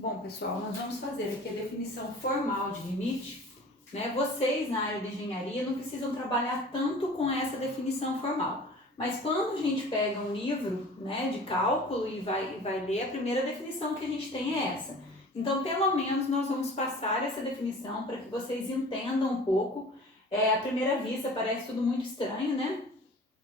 Bom, pessoal, nós vamos fazer aqui a definição formal de limite, né? Vocês na área de engenharia não precisam trabalhar tanto com essa definição formal, mas quando a gente pega um livro, né, de cálculo e vai ler, a primeira definição que a gente tem é essa. Então, pelo menos, nós vamos passar essa definição para que vocês entendam um pouco. À primeira vista parece tudo muito estranho, né?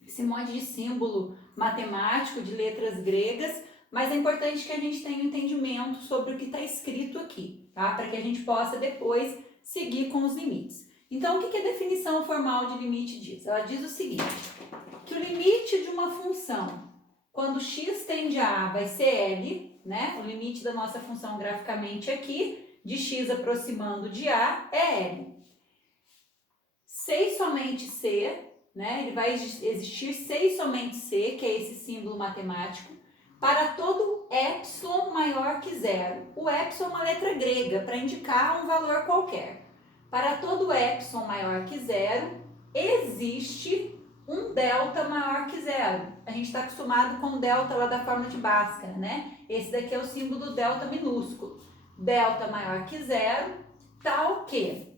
Esse monte de símbolo matemático, de letras gregas, mas é importante que a gente tenha um entendimento sobre o que está escrito aqui, tá? Para que a gente possa depois seguir com os limites. Então, o que a definição formal de limite diz? Ela diz o seguinte, que o limite de uma função, quando x tende a vai ser L, né? O limite da nossa função graficamente aqui, de x aproximando de A, é L. C e somente C, né? Ele vai existir C e somente C, que é esse símbolo matemático, para todo epsilon maior que zero. O epsilon é uma letra grega para indicar um valor qualquer. Para todo epsilon maior que zero, existe um delta maior que zero. A gente está acostumado com o delta lá da fórmula de Bhaskara, né? Esse daqui é o símbolo do delta minúsculo. Delta maior que zero, tal que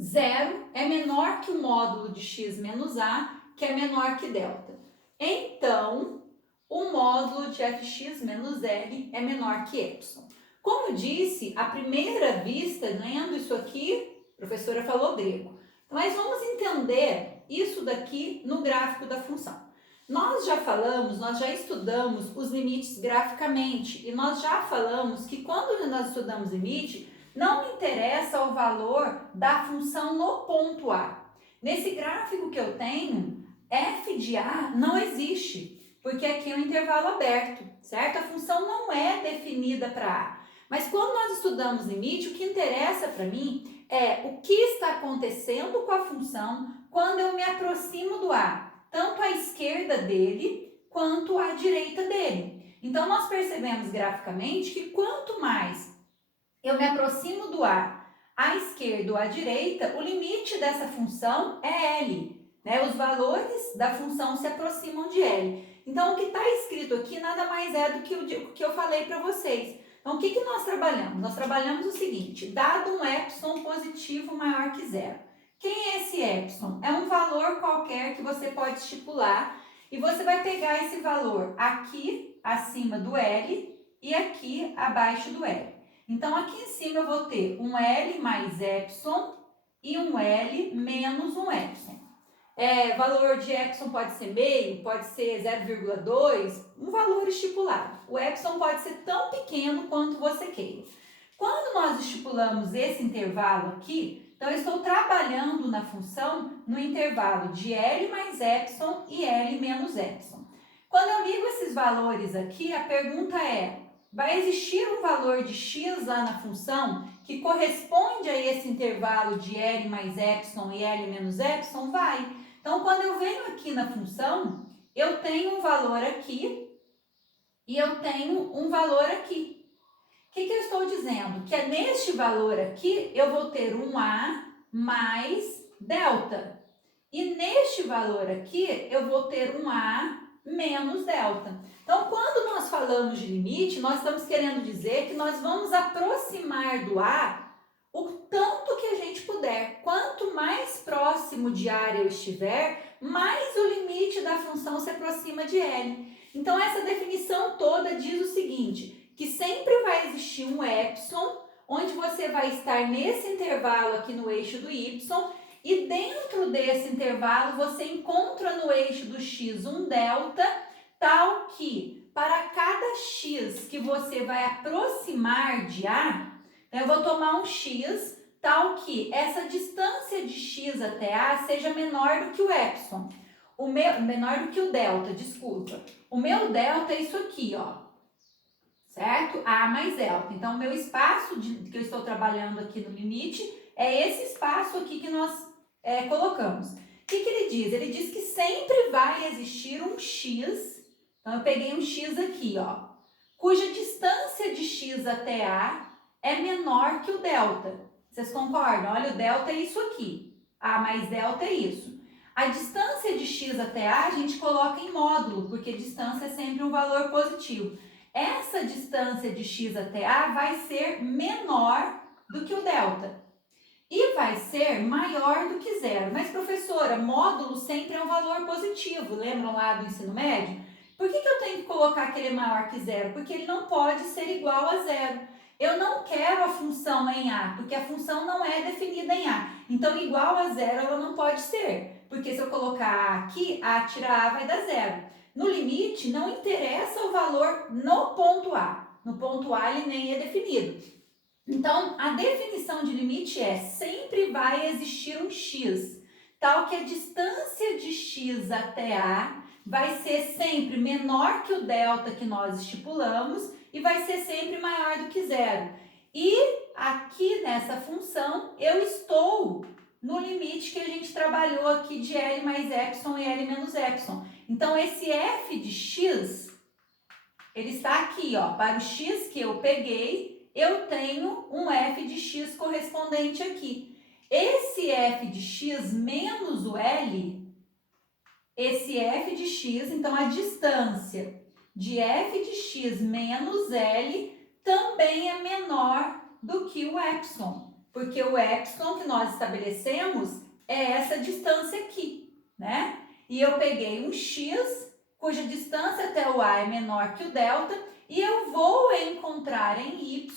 zero é menor que o módulo de x menos a, que é menor que delta. Então, o módulo de fx menos L é menor que y. Como eu disse, à primeira vista, lendo isso aqui, a professora falou grego. Mas vamos entender isso daqui no gráfico da função. Nós já falamos, nós já estudamos os limites graficamente, e nós já falamos que quando nós estudamos limite, não interessa o valor da função no ponto A. Nesse gráfico que eu tenho, f de A não existe, porque aqui é um intervalo aberto, certo? A função não é definida para A. Mas quando nós estudamos limite, o que interessa para mim é o que está acontecendo com a função quando eu me aproximo do A, tanto à esquerda dele quanto à direita dele. Então, nós percebemos graficamente que quanto mais eu me aproximo do A à esquerda ou à direita, o limite dessa função é L, né? Os valores da função se aproximam de L. Então, o que está escrito aqui nada mais é do que o que eu falei para vocês. Então, o que nós trabalhamos? Nós trabalhamos o seguinte, dado um epsilon positivo maior que zero. Quem é esse epsilon? É um valor qualquer que você pode estipular e você vai pegar esse valor aqui acima do L e aqui abaixo do L. Então, aqui em cima eu vou ter um L mais epsilon e um L menos um epsilon. Valor de epsilon pode ser meio, pode ser 0,2, um valor estipulado. O epsilon pode ser tão pequeno quanto você queira. Quando nós estipulamos esse intervalo aqui, então eu estou trabalhando na função no intervalo de L mais epsilon e L menos epsilon. Quando eu ligo esses valores aqui, a pergunta é, vai existir um valor de x lá na função que corresponde a esse intervalo de L mais epsilon e L menos epsilon? Vai. Então, quando eu venho aqui na função, eu tenho um valor aqui e eu tenho um valor aqui. O que eu estou dizendo? Que é neste valor aqui, eu vou ter um A mais delta. E neste valor aqui, eu vou ter um A menos delta. Então, quando nós falamos de limite, nós estamos querendo dizer que nós vamos aproximar do A o tanto que a gente puder. Quanto mais próximo de área eu estiver, mais o limite da função se aproxima de L. Então, essa definição toda diz o seguinte, que sempre vai existir um epsilon, onde você vai estar nesse intervalo aqui no eixo do y, e dentro desse intervalo você encontra no eixo do x um delta, tal que para cada x que você vai aproximar de A, eu vou tomar um x tal que essa distância de x até A seja menor do que o epsilon. Menor do que o delta, desculpa. O meu delta é isso aqui, ó. Certo? A mais delta. Então, o meu espaço que eu estou trabalhando aqui no limite é esse espaço aqui que nós colocamos. O que ele diz? Ele diz que sempre vai existir um x. Então, eu peguei um x aqui, ó, cuja distância de x até A é menor que o delta. Vocês concordam? Olha, o delta é isso aqui. A mais delta é isso. A distância de x até A a gente coloca em módulo, porque distância é sempre um valor positivo. essa distância de x até a vai ser menor do que o delta. E vai ser maior do que zero. Mas, professora, módulo sempre é um valor positivo. Lembram lá do ensino médio? Por que eu tenho que colocar que ele é maior que zero? Porque ele não pode ser igual a zero. Eu não quero a função em A, porque a função não é definida em A. Então, igual a zero ela não pode ser. Porque se eu colocar A aqui, A tira A vai dar zero. No limite, não interessa o valor no ponto A. No ponto A ele nem é definido. Então, a definição de limite é sempre vai existir um x, tal que a distância de x até A vai ser sempre menor que o delta que nós estipulamos e vai ser sempre maior do que zero. E aqui nessa função eu estou no limite que a gente trabalhou aqui de L mais epsilon e L menos epsilon. Então, esse f de x, ele está aqui, ó, para o x que eu peguei, eu tenho um f de x correspondente aqui. Esse f de x menos o L, esse f de x, então a distância de f de x menos L também é menor do que o epsilon, porque o epsilon que nós estabelecemos é essa distância aqui, né? E eu peguei um x, cuja distância até o A é menor que o delta, e eu vou encontrar em y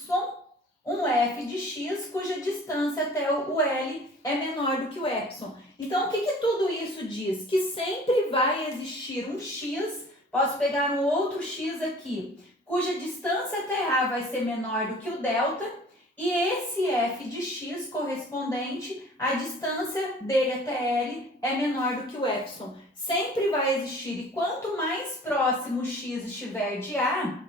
um f de x, cuja distância até o L é menor do que o epsilon. Então, o que tudo isso diz? Que sempre vai existir um x, posso pegar um outro x aqui, cuja distância até A vai ser menor do que o delta, e esse f de x correspondente, a distância dele até L é menor do que o epsilon. Sempre vai existir, e quanto mais próximo o x estiver de A,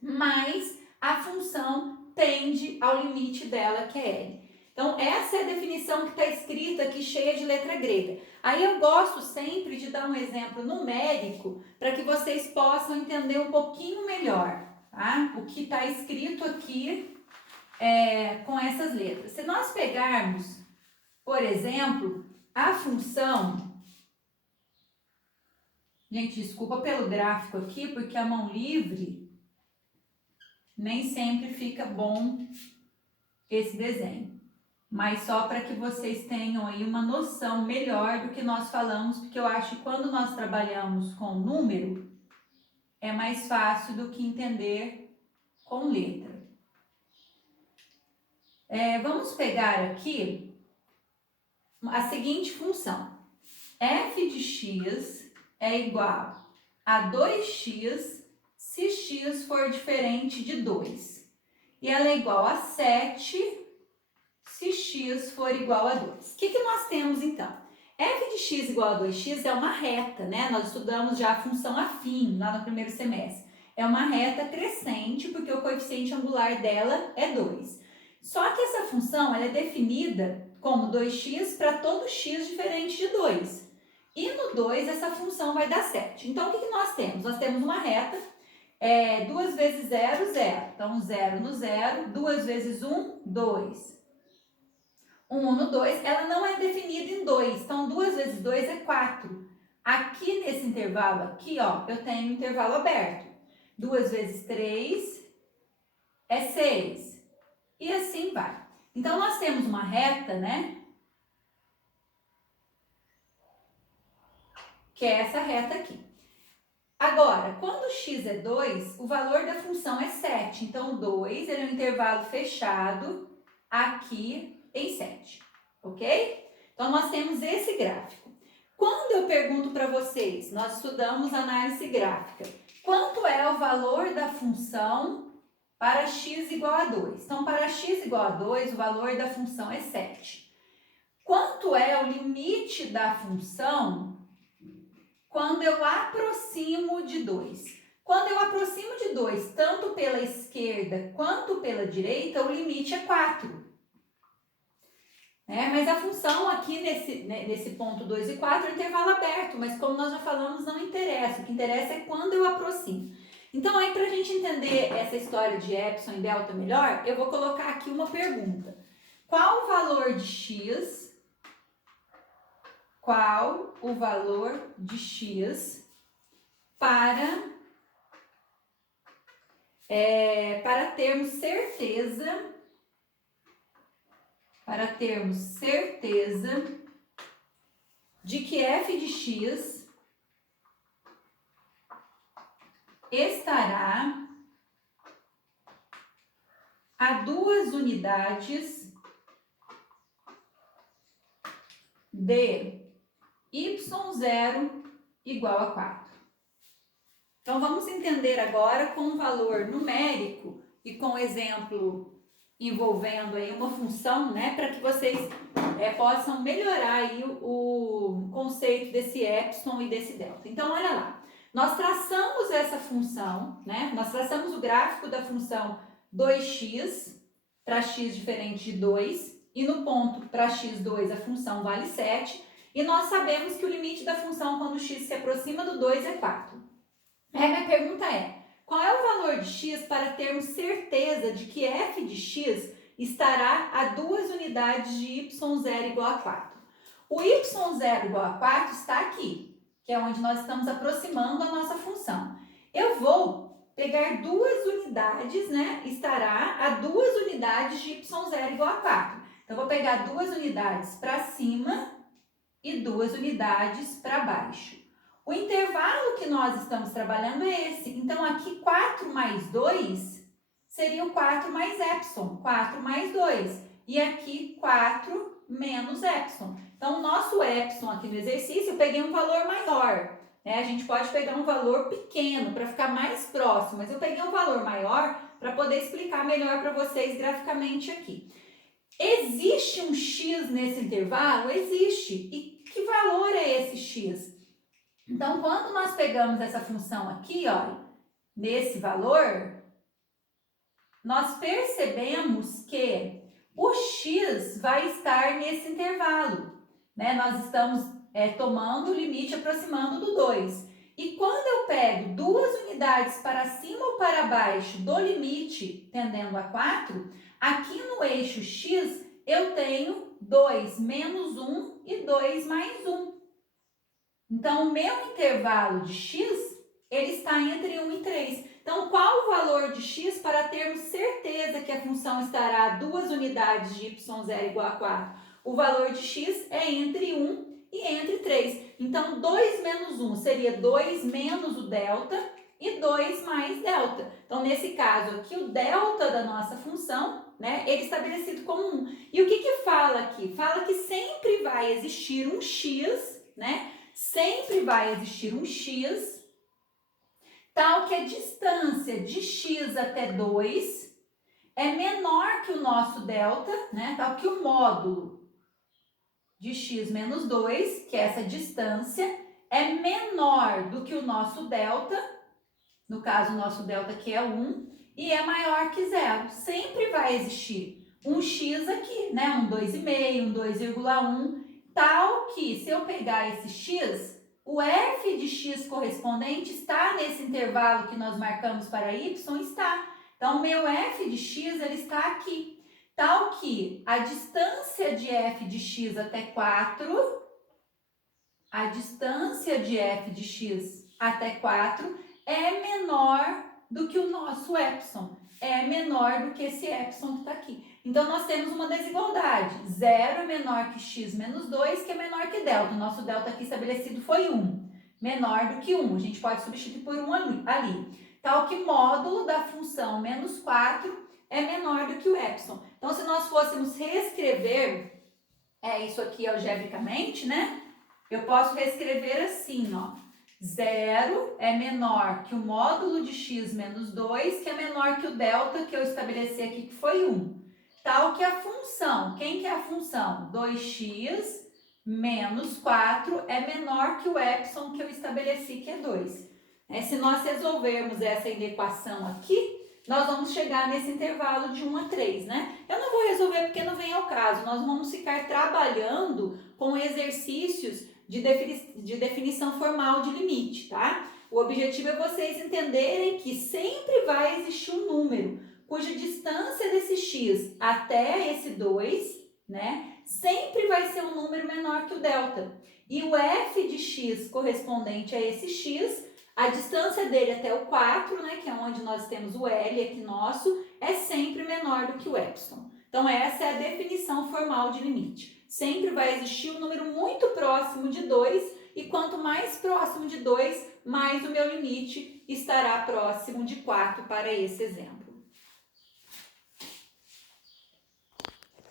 mais a função tende ao limite dela, que é L. Então, essa é a definição que está escrita aqui, cheia de letra grega. Aí eu gosto sempre de dar um exemplo numérico para que vocês possam entender um pouquinho melhor, tá? O que está escrito aqui com essas letras. Se nós pegarmos, por exemplo, a função... Gente, desculpa pelo gráfico aqui, porque a mão livre nem sempre fica bom esse desenho. Mas só para que vocês tenham aí uma noção melhor do que nós falamos, porque eu acho que quando nós trabalhamos com número, é mais fácil do que entender com letra. Vamos pegar aqui a seguinte função. F de x é igual a 2x se x for diferente de 2. E ela é igual a 7 se x for igual a 2. O que nós temos então? F de x igual a 2x é uma reta, né? Nós estudamos já a função afim lá no primeiro semestre. É uma reta crescente, porque o coeficiente angular dela é 2. Só que essa função ela é definida como 2x para todo x diferente de 2. E no 2 essa função vai dar 7. Então, o que nós temos? Nós temos uma reta, 2 vezes 0, 0. Então, 0 no 0, 2 vezes 1, 2. 1 no 2, ela não é definida em 2. Então, 2 vezes 2 é 4. Aqui nesse intervalo aqui, ó, eu tenho um intervalo aberto. 2 vezes 3 é 6. E assim vai. Então, nós temos uma reta, né? Que é essa reta aqui. Agora, quando x é 2, o valor da função é 7. Então, 2 ele é um intervalo fechado aqui em 7. Ok? Então, nós temos esse gráfico. Quando eu pergunto para vocês, nós estudamos análise gráfica, quanto é o valor da função para x igual a 2? Então, para x igual a 2, o valor da função é 7. Quanto é o limite da função quando eu aproximo de 2? Quando eu aproximo de 2, tanto pela esquerda quanto pela direita, o limite é 4. Mas a função aqui nesse ponto 2 e 4 é intervalo aberto, mas como nós já falamos, não interessa. O que interessa é quando eu aproximo. Então, aí, para a gente entender essa história de epsilon e delta melhor, eu vou colocar aqui uma pergunta. Qual o valor de x? Qual o valor de x para para termos certeza de que f de x estará a 2 unidades de y0 igual a 4. Então, vamos entender agora com um valor numérico e com exemplo envolvendo aí uma função, né, para que vocês possam melhorar aí o conceito desse epsilon e desse delta. Então, olha lá, nós traçamos essa função, né, nós traçamos o gráfico da função 2x para x diferente de 2 e no ponto para x2 a função vale 7 e nós sabemos que o limite da função quando x se aproxima do 2 é 4. Aí a minha pergunta é, qual é o valor de x para termos certeza de que f de x estará a 2 unidades de y0 igual a 4? O y0 igual a 4 está aqui, que é onde nós estamos aproximando a nossa função. Eu vou pegar 2 unidades, né? Estará a 2 unidades de y0 igual a 4. Então, eu vou pegar 2 unidades para cima e 2 unidades para baixo. O intervalo que nós estamos trabalhando é esse. Então, aqui 4 mais 2 seria o 4 mais epsilon, 4 mais 2. E aqui 4 menos epsilon. Então, o nosso epsilon aqui no exercício, eu peguei um valor maior. Né? A gente pode pegar um valor pequeno para ficar mais próximo, mas eu peguei um valor maior para poder explicar melhor para vocês graficamente aqui. Existe um x nesse intervalo? Existe. E que valor é esse x? Então, quando nós pegamos essa função aqui, olha, nesse valor, nós percebemos que o x vai estar nesse intervalo, né? Nós estamos tomando o limite aproximando do 2. E quando eu pego 2 unidades para cima ou para baixo do limite tendendo a 4, aqui no eixo x eu tenho 2 menos 1 e 2 mais 1. Então, o meu intervalo de x, ele está entre 1 e 3. Então, qual o valor de x para termos certeza que a função estará a 2 unidades de y0 igual a 4? O valor de x é entre 1 e entre 3. Então, 2 menos 1 seria 2 menos o delta e 2 mais delta. Então, nesse caso aqui, o delta da nossa função, né, ele é estabelecido como 1. E o que fala aqui? Fala que sempre vai existir um x, né? Sempre vai existir um x, tal que a distância de x até 2 é menor que o nosso delta, né? Tal que o módulo de x menos 2, que é essa distância, é menor do que o nosso delta, no caso o nosso delta aqui é 1, e é maior que 0. Sempre vai existir um x aqui, né? Um 2,5, um 2,1, tal que, se eu pegar esse x, o f de x correspondente está nesse intervalo que nós marcamos para y, está. Então, o meu f de x, ele está aqui. Tal que a distância de f de x até 4, a distância de f de x até 4 é menor do que o nosso epsilon. É menor do que esse epsilon que está aqui. Então, nós temos uma desigualdade. 0 é menor que x menos 2, que é menor que delta. O nosso delta aqui estabelecido foi 1. Menor do que 1. A gente pode substituir por 1 ali. Tal que módulo da função menos 4 é menor do que o epsilon. Então, se nós fôssemos reescrever isso aqui algebricamente, né? Eu posso reescrever assim, ó. 0 é menor que o módulo de x menos 2, que é menor que o delta que eu estabeleci aqui, que foi 1. Tal que a função, quem que é a função? 2x menos 4 é menor que o epsilon que eu estabeleci, que é 2. Se nós resolvermos essa equação aqui, nós vamos chegar nesse intervalo de 1 a 3, né? Eu não vou resolver porque não vem ao caso, nós vamos ficar trabalhando com exercícios de definição formal de limite, tá? O objetivo é vocês entenderem que sempre vai existir um número cuja distância desse x até esse 2, né, sempre vai ser um número menor que o delta. E o f de x correspondente a esse x, A distância dele até o 4, né, que é onde nós temos o L aqui nosso, é sempre menor do que o epsilon. Então, essa é a definição formal de limite. Sempre vai existir um número muito próximo de 2, e quanto mais próximo de 2, mais o meu limite estará próximo de 4 para esse exemplo.